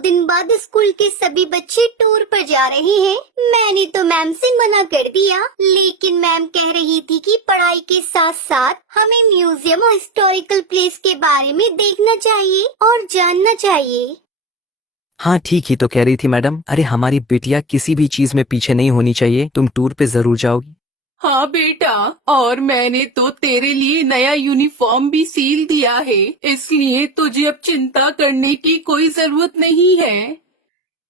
दिन बाद स्कूल के सभी बच्चे टूर पर जा रहे हैं। मैंने तो मैम से मना कर दिया, लेकिन मैम कह रही थी कि पढ़ाई के साथ साथ हमें म्यूजियम और हिस्टोरिकल प्लेस के बारे में देखना चाहिए और जानना चाहिए। हाँ ठीक ही तो कह रही थी मैडम। अरे हमारी बेटियां किसी भी चीज में पीछे नहीं होनी चाहिए। तुम टूर पे जरूर जाओगी। हाँ बेटा, और मैंने तो तेरे लिए नया यूनिफॉर्म भी सील दिया है, इसलिए तुझे अब चिंता करने की कोई जरूरत नहीं है।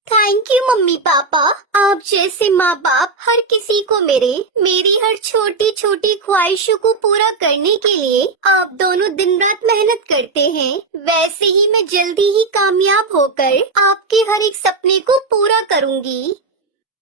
Thank you mummy papa. आप जैसे माँ बाप हर किसी को मेरी हर छोटी छोटी ख्वाहिशों को पूरा करने के लिए आप दोनों दिन रात मेहनत करते हैं। वैसे ही मैं जल्दी ही कामयाब होकर आपके हर एक सपने को पूरा करूँगी।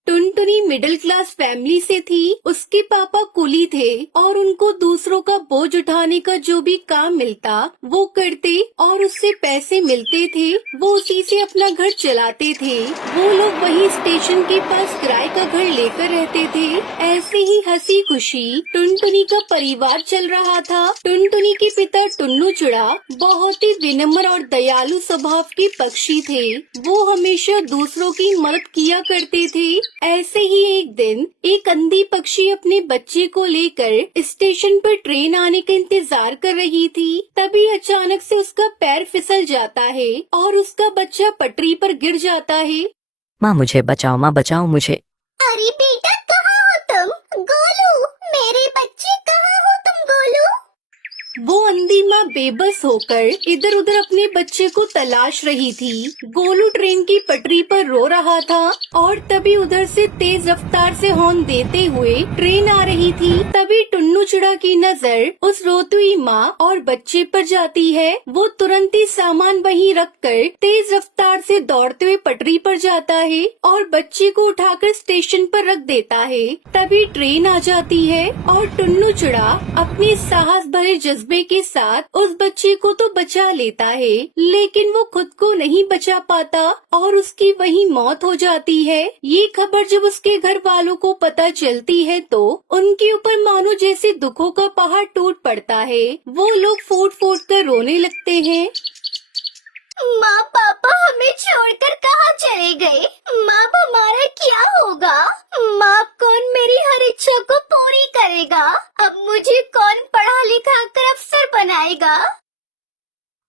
टुनटुनी मिडिल क्लास फैमिली से थी। उसके पापा कुली थे और उनको दूसरों का बोझ उठाने का जो भी काम मिलता वो करते और उससे पैसे मिलते थे। वो उसी से अपना घर चलाते थे। वो लोग वही स्टेशन के पास किराए का घर लेकर रहते थे। ऐसे ही हंसी खुशी टुनटुनी का परिवार चल रहा था। टुनटुनी के पिता टुन्नू चुड़ा बहुत ही विनम्र और दयालु स्वभाव के पक्षी थे। वो हमेशा दूसरों की मदद किया करते थे। ऐसे ही एक दिन एक अंधी पक्षी अपने बच्चे को लेकर स्टेशन पर ट्रेन आने का इंतजार कर रही थी। तभी अचानक से उसका पैर फिसल जाता है और उसका बच्चा पटरी पर गिर जाता है। माँ मुझे बचाओ, माँ बचाओ मुझे। अरे बेटा, कहाँ हो तुम? गोलू, मेरे बच्चे कहाँ हो तुम? गोलू। वो अंधी माँ बेबस होकर इधर उधर अपने बच्चे को तलाश रही थी। गोलू ट्रेन की पटरी पर रो रहा था और तभी उधर से तेज रफ्तार से हॉर्न देते हुए ट्रेन आ रही थी। तभी टुन्नू चुड़ा की नजर उस रोती हुई माँ और बच्चे पर जाती है। वो तुरंत ही सामान वहीं रखकर तेज रफ्तार से दौड़ते हुए पटरी पर जाता है और बच्चे को उठाकर स्टेशन पर रख देता है। तभी ट्रेन आ जाती है और टुन्नू चुड़ा अपने साहस भरे जज्बे के साथ उस बच्चे को तो बचा लेता है, लेकिन वो खुद को नहीं बचा पाता और उसकी वहीं मौत हो जाती है। ये खबर जब उसके घर वालों को पता चलती है तो उनके ऊपर मानो जैसे दुखों का पहाड़ टूट पड़ता है। वो लोग फूट फूट कर रोने लगते हैं। माँ पापा हमें छोड़कर कहाँ चले गए? माँ हमारा क्या होगा? माँ कौन मेरी हर इच्छा को पूरी करेगा? अब मुझे कौन पढ़ा लिखा कर अफसर बनाएगा?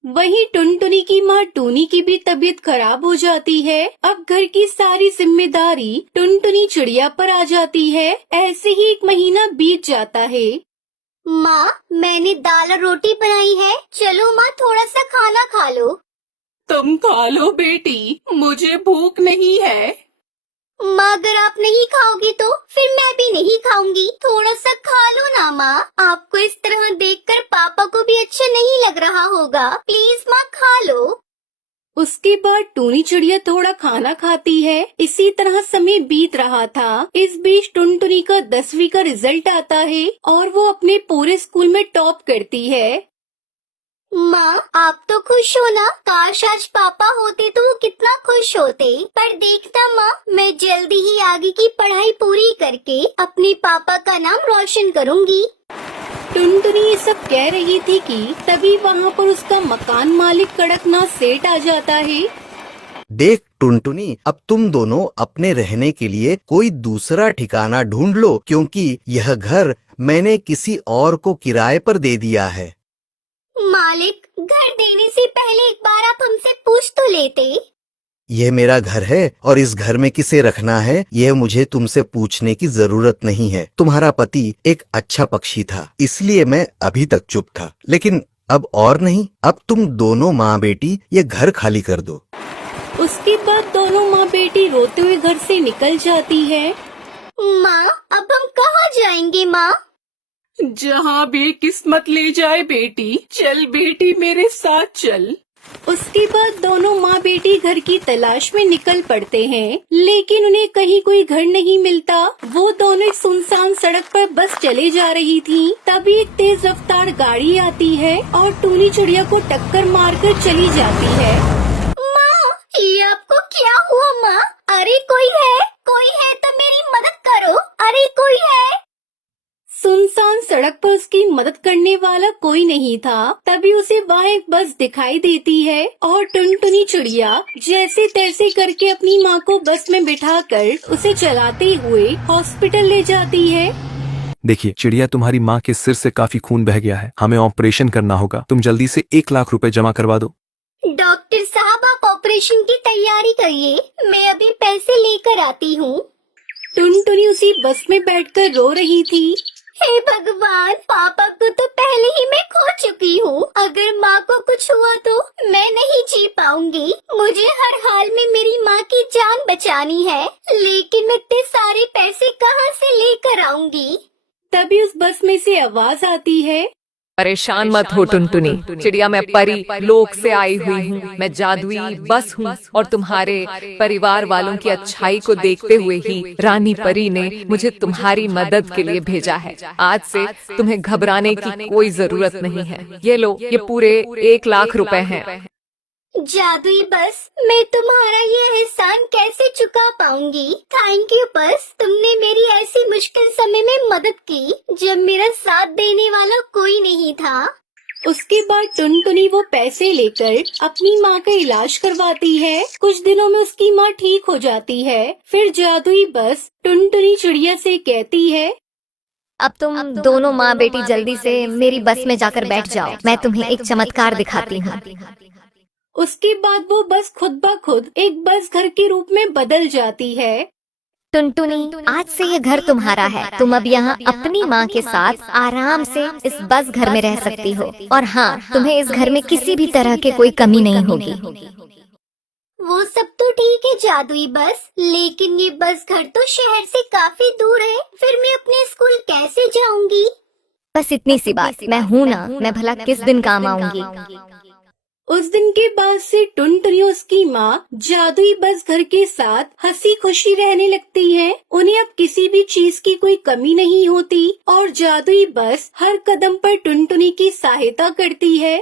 वहीं टुनटुनी की माँ टूनी की भी तबीयत खराब हो जाती है। अब घर की सारी जिम्मेदारी टुनटुनी चिड़िया पर आ जाती है। ऐसे ही एक महीना बीत जाता है। माँ, मैंने दाल और रोटी बनाई है, चलो माँ थोड़ा सा खाना खा लो। तुम खा लो बेटी, मुझे भूख नहीं है। माँ अगर आप नहीं खाओगी तो फिर मैं भी नहीं खाऊंगी। थोड़ा सा खा लो ना माँ। आपको इस तरह देखकर पापा को भी अच्छा नहीं लग रहा होगा। प्लीज माँ खा लो। उसके बाद टूनी चिड़िया थोड़ा खाना खाती है। इसी तरह समय बीत रहा था। इस बीच टुनटुनी का 10वीं का रिजल्ट आता है और वो अपने पूरे स्कूल में टॉप करती है। माँ आप तो खुश हो ना? काश आज पापा होते तो वो कितना खुश होते। पर देखना माँ, मैं जल्दी ही आगे की पढ़ाई पूरी करके अपने पापा का नाम रोशन करूँगी। टुनटुनी ये सब कह रही थी कि तभी वहाँ पर उसका मकान मालिक कड़कनाथ सेठ आ जाता है। देख टुनटुनी, अब तुम दोनों अपने रहने के लिए कोई दूसरा ठिकाना ढूंढ लो, क्योंकि यह घर मैंने किसी और को किराए पर दे दिया है। मालिक, घर देने से पहले एक बार आप हमसे पूछ तो लेते। यह मेरा घर है और इस घर में किसे रखना है यह मुझे तुमसे पूछने की जरूरत नहीं है। तुम्हारा पति एक अच्छा पक्षी था, इसलिए मैं अभी तक चुप था, लेकिन अब और नहीं। अब तुम दोनों माँ बेटी ये घर खाली कर दो। उसके बाद दोनों माँ बेटी रोते हुए घर से निकल जाती है। माँ अब हम कहाँ जाएंगे माँ? जहाँ भी किस्मत ले जाए बेटी। चल बेटी मेरे साथ चल। उसके बाद दोनों माँ बेटी घर की तलाश में निकल पड़ते हैं, लेकिन उन्हें कहीं कोई घर नहीं मिलता। वो दोनों एक सुनसान सड़क पर बस चले जा रही थी। तभी एक तेज रफ्तार गाड़ी आती है और टूनी चिड़िया को टक्कर मारकर चली जाती है। माँ ये आपको क्या हुआ माँ? अरे कोई है तो मेरी मदद करो। अरे कोई है। सुनसान सड़क पर उसकी उसकी मदद करने वाला कोई नहीं था। तभी उसे वहाँ एक बस दिखाई देती है और टुनटुनी चिड़िया जैसे तैसे करके अपनी माँ को बस में बिठाकर उसे चलाते हुए हॉस्पिटल ले जाती है। देखिए चिड़िया, तुम्हारी माँ के सिर से काफी खून बह गया है, हमें ऑपरेशन करना होगा। तुम जल्दी से 1 लाख रुपए जमा करवा दो। डॉक्टर साहब, आप ऑपरेशन की तैयारी करिए, मैं अभी पैसे लेकर आती हूँ। टुनटुनी उसी बस में बैठकर रो रही थी। हे भगवान, पापा को तो पहले ही मैं खो चुकी हूँ। अगर माँ को कुछ हुआ तो मैं नहीं जी पाऊंगी। मुझे हर हाल में मेरी माँ की जान बचानी है, लेकिन मैं इतने सारे पैसे कहाँ से लेकर आऊंगी? तभी उस बस में से आवाज आती है, परेशान मत हो टुनटुनी चिड़िया, मैं परी लोक से आई हुई हूँ। मैं जादुई बस हूँ और तुम्हारे परिवार वालों की अच्छाई को देखते हुए ही रानी परी ने मुझे तुम्हारी मदद के लिए भेजा है। आज से तुम्हें घबराने की कोई जरूरत नहीं है। ये लो, ये पूरे 1 लाख रुपए हैं। जादुई बस, मैं तुम्हारा ये एहसान कैसे चुका पाऊंगी? थैंक यू बस, तुमने मेरी ऐसी मुश्किल समय में मदद की जब मेरा साथ देने वाला कोई नहीं था। उसके बाद टुनटुनी वो पैसे लेकर अपनी माँ का इलाज करवाती है। कुछ दिनों में उसकी माँ ठीक हो जाती है। फिर जादुई बस टुनटुनी चिड़िया से कहती है, अब तुम दोनों माँ बेटी जल्दी से मेरी बस में जाकर बैठ जाओ, मैं तुम्हें एक चमत्कार दिखाती हूँ। उसके बाद वो बस खुद ब खुद एक बस घर के रूप में बदल जाती है। टुनटुनी, आज से ये घर तुम्हारा है। तुम अब यहाँ अपनी माँ के साथ आराम से इस बस घर में रह सकती हो। और हाँ, तुम्हें इस घर में किसी भी तरह की कोई कमी नहीं होगी। वो सब तो ठीक है जादुई बस, लेकिन ये बस घर तो शहर से काफी दूर है। फिर मैं अपने स्कूल कैसे जाऊंगी? बस इतनी सी बात, मैं हूँ ना, मैं भला किस दिन काम आऊंगी। उस दिन के बाद से टुनटुनी और उसकी माँ जादुई बस घर के साथ हंसी खुशी रहने लगती हैं। उन्हें अब किसी भी चीज की कोई कमी नहीं होती और जादुई बस हर कदम पर टुनटुनी की सहायता करती है।